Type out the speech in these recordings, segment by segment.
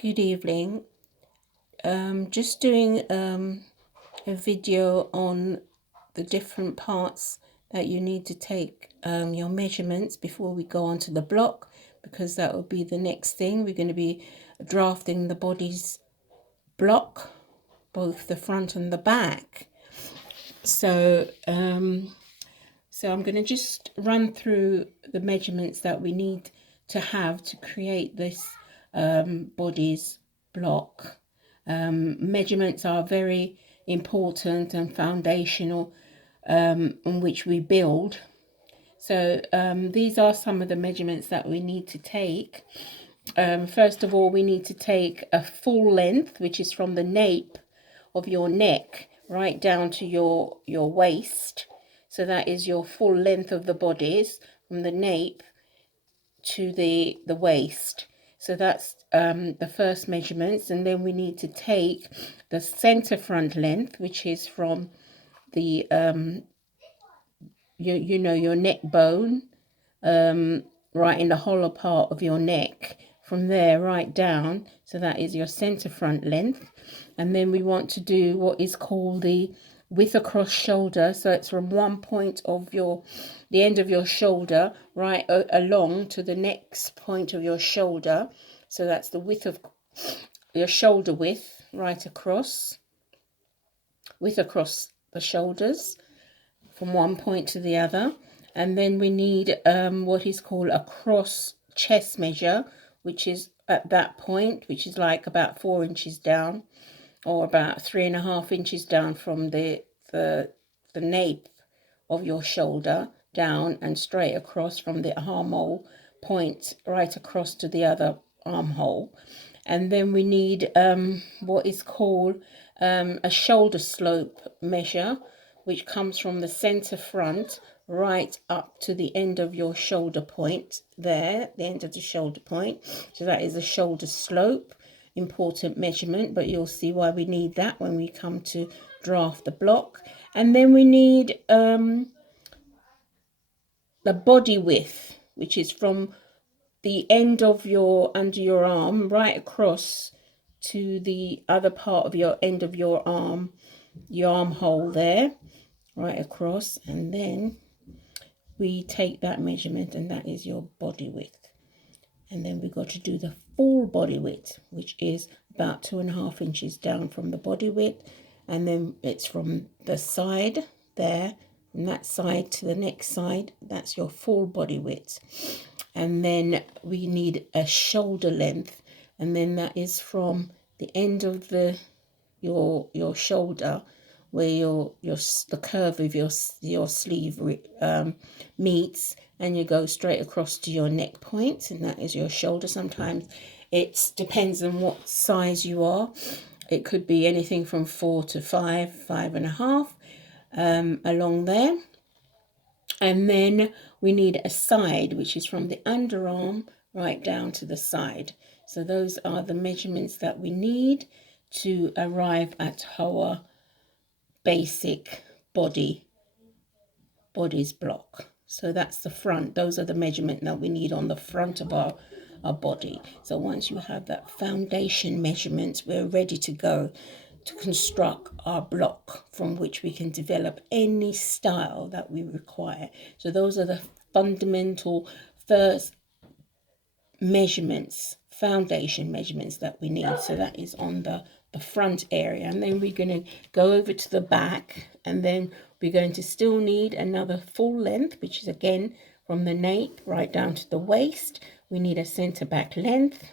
Good evening. Just doing a video on the different parts that you need to take your measurements before we go on to the block, because that will be the next thing. We're going to be drafting the body's block, both the front and the back. So I'm going to just run through the measurements that we need to have to create this body's block. Measurements are very important and foundational on which we build. So these are some of the measurements that we need to take. First of all, we need to take a full length, which is from the nape of your neck right down to your waist. So that is your full length of the bodice from the nape to the waist. So that's the first measurements. And then we need to take the center front length, which is from the your neck bone, right in the hollow part of your neck, from there right down. So that is your center front length. And then we want to do what is called the width across shoulder. So it's from one point of the end of your shoulder right along to the next point of your shoulder. So that's the width of your shoulder width right across, width across the shoulders from one point to the other. And then we need what is called a cross chest measure, which is at that point, which is like about 4 inches down, or about 3.5 inches down from the nape of your shoulder down and straight across from the armhole point right across to the other armhole. And then we need what is called a shoulder slope measure, which comes from the center front right up to the end of your shoulder point there, the end of the shoulder point. So that is a shoulder slope, important measurement, but you'll see why we need that when we come to draft the block. And then we need the body width, which is from the end of your under your arm right across to the other part of your end of your arm, your armhole there, right across. And then we take that measurement, and that is your body width. And then we got to do the full body width, which is about 2.5 inches down from the body width. And then it's from the side there, from that side to the next side. That's your full body width. And then we need a shoulder length, and then that is from the end of your shoulder, where the curve of your sleeve meets, and you go straight across to your neck point, and that is your shoulder. Sometimes it depends on what size you are. It could be anything from 4 to 5, 5.5 along there. And then we need a side, which is from the underarm right down to the side. So those are the measurements that we need to arrive at our basic body's block. So that's the front. Those are the measurements that we need on the front of our body. So once you have that foundation measurements, we're ready to go to construct our block from which we can develop any style that we require. So those are the fundamental first measurements, foundation measurements that we need. So that is on the front area. And then we're going to go over to the back, and then we're going to still need another full length, which is again from the nape right down to the waist. We need a center back length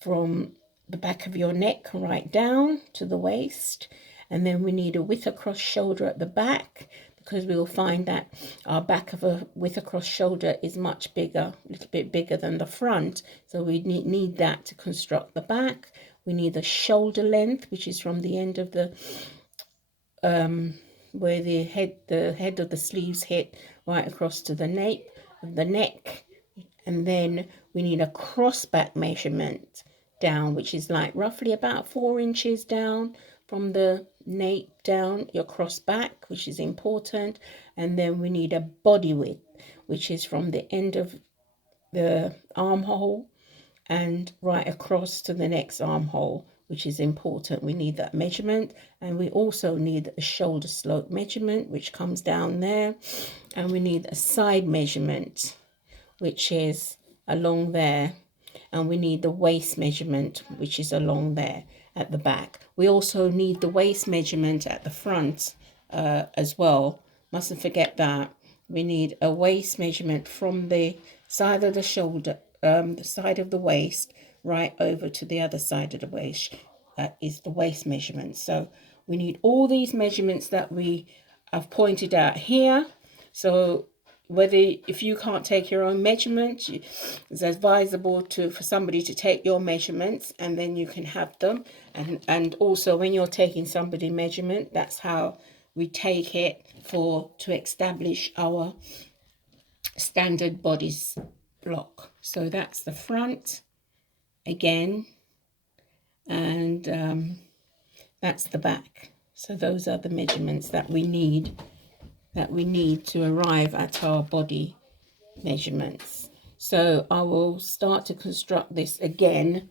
from the back of your neck right down to the waist. And then we need a width across shoulder at the back, because we will find that our back of a width across shoulder is much bigger, a little bit bigger than the front. So we need that to construct the back. We need the shoulder length, which is from the end of the where the head of the sleeves hit right across to the nape of the neck. And then we need a cross back measurement down, which is like roughly about 4 inches down from the nape down, your cross back, which is important. And then we need a body width, which is from the end of the armhole and right across to the next armhole, which is important. We need that measurement, and we also need a shoulder slope measurement, which comes down there, and we need a side measurement, which is along there, and we need the waist measurement, which is along there at the back. We also need the waist measurement at the front as well. Mustn't forget that. We need a waist measurement from the side of the shoulder, the side of the waist, right over to the other side of the waist. That is the waist measurement. So we need all these measurements that we have pointed out here. So if you can't take your own measurements, it's advisable for somebody to take your measurements, and then you can have them. And also when you're taking somebody's measurement, that's how we take it to establish our standard bodice block. So that's the front again, and that's the back. So those are the measurements that we need to arrive at our body measurements. So I will start to construct this again,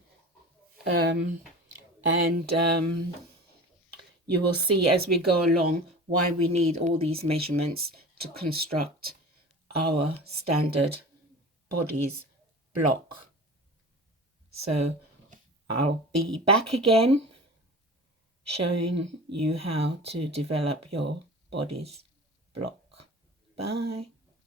and you will see as we go along why we need all these measurements to construct our standard bodice block. So I'll be back again showing you how to develop your bodice block. Bye.